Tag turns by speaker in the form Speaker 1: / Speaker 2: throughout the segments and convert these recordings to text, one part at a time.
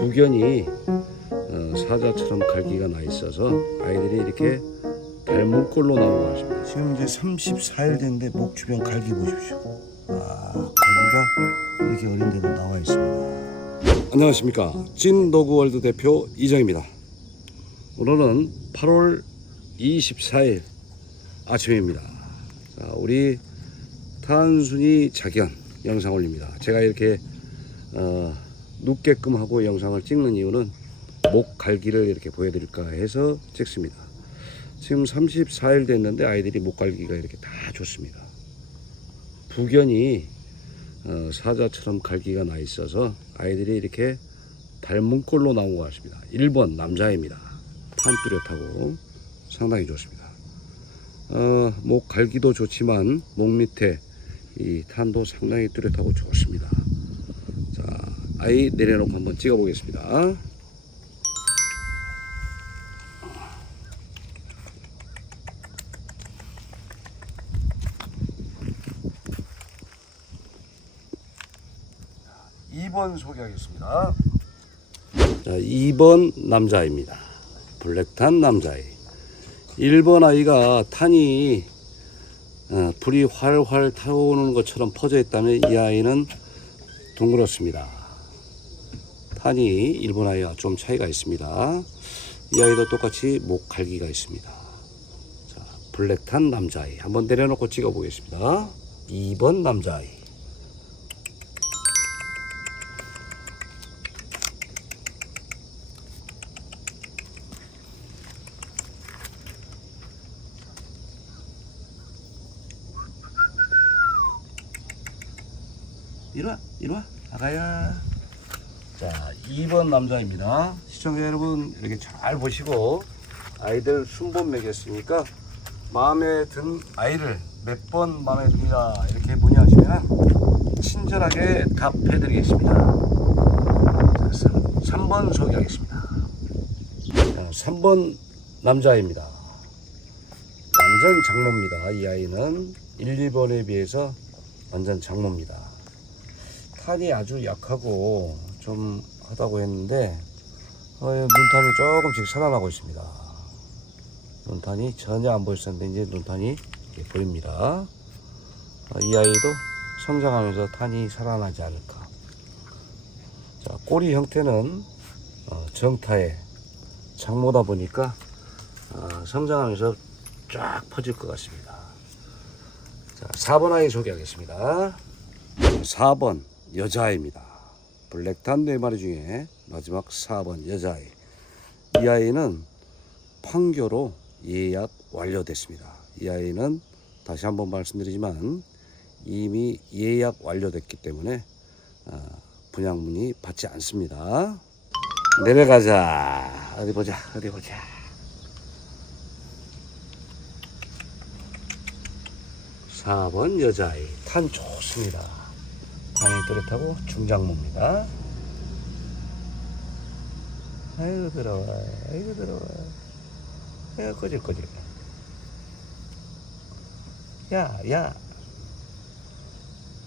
Speaker 1: 부견이 어, 사자처럼 갈기가 나 있어서 아이들이 이렇게 나온 것 같습니다.
Speaker 2: 지금 이제 34일 됐는데 목 주변 갈기 보십시오. 아, 갈기가 이렇게 어린데도 나와 있습니다.
Speaker 1: 안녕하십니까 진노구월드 대표 이정입니다. 오늘은 8월 24일 아침입니다. 자, 우리 탄순이 작연 영상 올립니다. 제가 이렇게 어, 눕게끔 하고 영상을 찍는 이유는 목 갈기를 이렇게 보여드릴까 해서 찍습니다. 지금 34일 됐는데 아이들이 목 갈기가 이렇게 다 좋습니다. 부견이 어, 사자처럼 갈기가 나 있어서 아이들이 이렇게 닮은 꼴로 나온 것 같습니다. 1번 남자입니다. 탄 뚜렷하고 상당히 좋습니다. 어, 목 갈기도 좋지만 목 밑에 이 탄도 상당히 뚜렷하고 좋습니다. 자, 아이 내려놓고 한번 찍어 보겠습니다. 이번 소개하겠습니다. 자, 2번 남자입니다. 블랙탄 남자아이. 1번 아이가 탄이 어, 불이 활활 타오르는 것처럼 퍼져 있다면 이 아이는 둥그렇습니다. 탄이 1번 아이와 좀 차이가 있습니다. 이 아이도 똑같이 목 갈기가 있습니다. 자, 블랙탄 남자아이. 한번 내려놓고 찍어 보겠습니다. 2번 남자아이. 이리 와, 이리 와, 아가야. 자, 2번 남자입니다. 시청자 여러분, 이렇게 잘 보시고, 아이들 순번 매겼으니까, 마음에 든 아이를 몇 번 마음에 듭니다. 이렇게 문의하시면, 친절하게 답해 드리겠습니다. 자, 3번 소개하겠습니다. 자, 3번 남자입니다. 완전 장모입니다. 이 아이는 1, 2번에 비해서 완전 장모입니다. 탄이 아주 약하고 좀 하다고 했는데 어, 눈탄이 조금씩 살아나고 있습니다. 눈탄이 전혀 안 보였었는데 이제 눈탄이 보입니다. 어, 이 아이도 성장하면서 탄이 살아나지 않을까. 자, 꼬리 형태는 어, 정타의 장모다 보니까 어, 성장하면서 쫙 퍼질 것 같습니다. 자, 4번 아이 소개하겠습니다. 4번 여자아이입니다. 블랙탄 네 마리 중에 마지막 4번 여자아이. 이 아이는 판교로 예약 완료됐습니다. 이 아이는 다시 한번 말씀드리지만 이미 예약 완료됐기 때문에 어, 분양문이 받지 않습니다. 내려가자. 어디 보자. 어디 보자. 사번 여자아이. 탄 좋습니다. 탄이 또렷하고 중장모입니다. 아이고 들어와. 아이고 들어와. 야 꺼질꺼질. 야 야.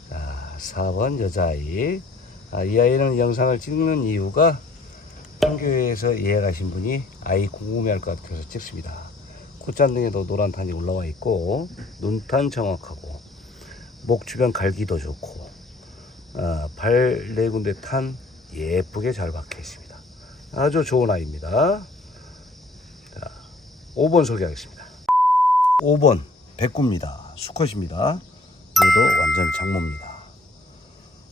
Speaker 1: 자 4번 여자아이. 아, 이 아이는 영상을 찍는 이유가 판교에서 예약하신 분이 아이 궁금해할 것 같아서 찍습니다. 콧잔등에도 노란 탄이 올라와 있고 눈탄 정확하고 목 주변 갈기도 좋고 어, 발네 군데 탄 예쁘게 잘 박혀 있습니다. 아주 좋은 아이입니다. 자, 5번 소개하겠습니다. 5번 백구입니다. 수컷입니다. 얘도 완전 장모입니다.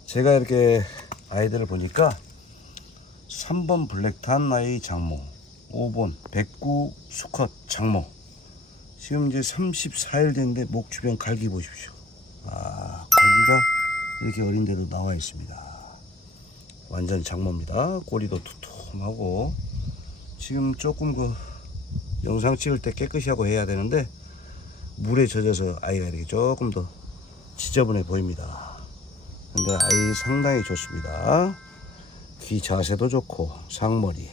Speaker 1: 제가 이렇게 아이들을 보니까 3번 블랙탄 아이 장모, 5번 백구 수컷 장모. 지금 이제 34일 됐는데 목 주변 갈기 보십시오. 아, 갈기가 이렇게 어린데도 나와 있습니다. 완전 장모입니다. 꼬리도 두툼하고 지금 조금 그 영상 찍을 때 깨끗이 하고 해야 되는데 물에 젖어서 아이가 이렇게 조금 더 지저분해 보입니다. 근데 아이 상당히 좋습니다. 귀 자세도 좋고 상머리.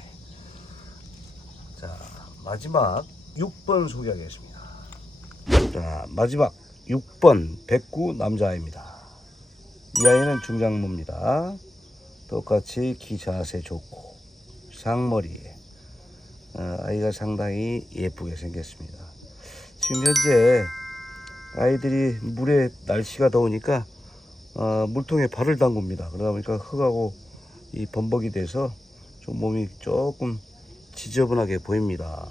Speaker 1: 자 마지막 6번 소개하겠습니다. 자 마지막 6번 백구 남자아이입니다. 이 아이는 중장모입니다. 똑같이 귀 자세 좋고 상머리. 어, 아이가 상당히 예쁘게 생겼습니다. 지금 현재 아이들이 물에 날씨가 더우니까 어, 물통에 발을 담굽니다. 그러다 보니까 흙하고 이 범벅이 돼서 좀 몸이 조금 지저분하게 보입니다.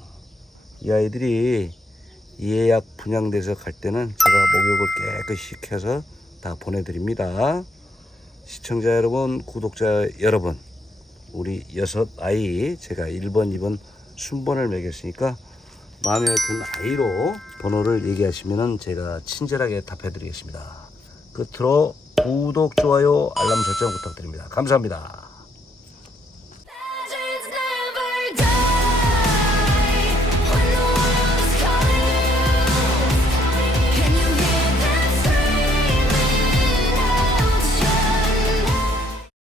Speaker 1: 이 아이들이 예약 분양돼서 갈 때는 제가 목욕을 깨끗이 시켜서 다 보내드립니다. 시청자 여러분, 구독자 여러분, 우리 여섯 아이 제가 1번, 2번 순번을 매겼으니까 마음에 든 아이로 번호를 얘기하시면 제가 친절하게 답해 드리겠습니다. 끝으로 구독, 좋아요, 알람 설정 부탁드립니다. 감사합니다.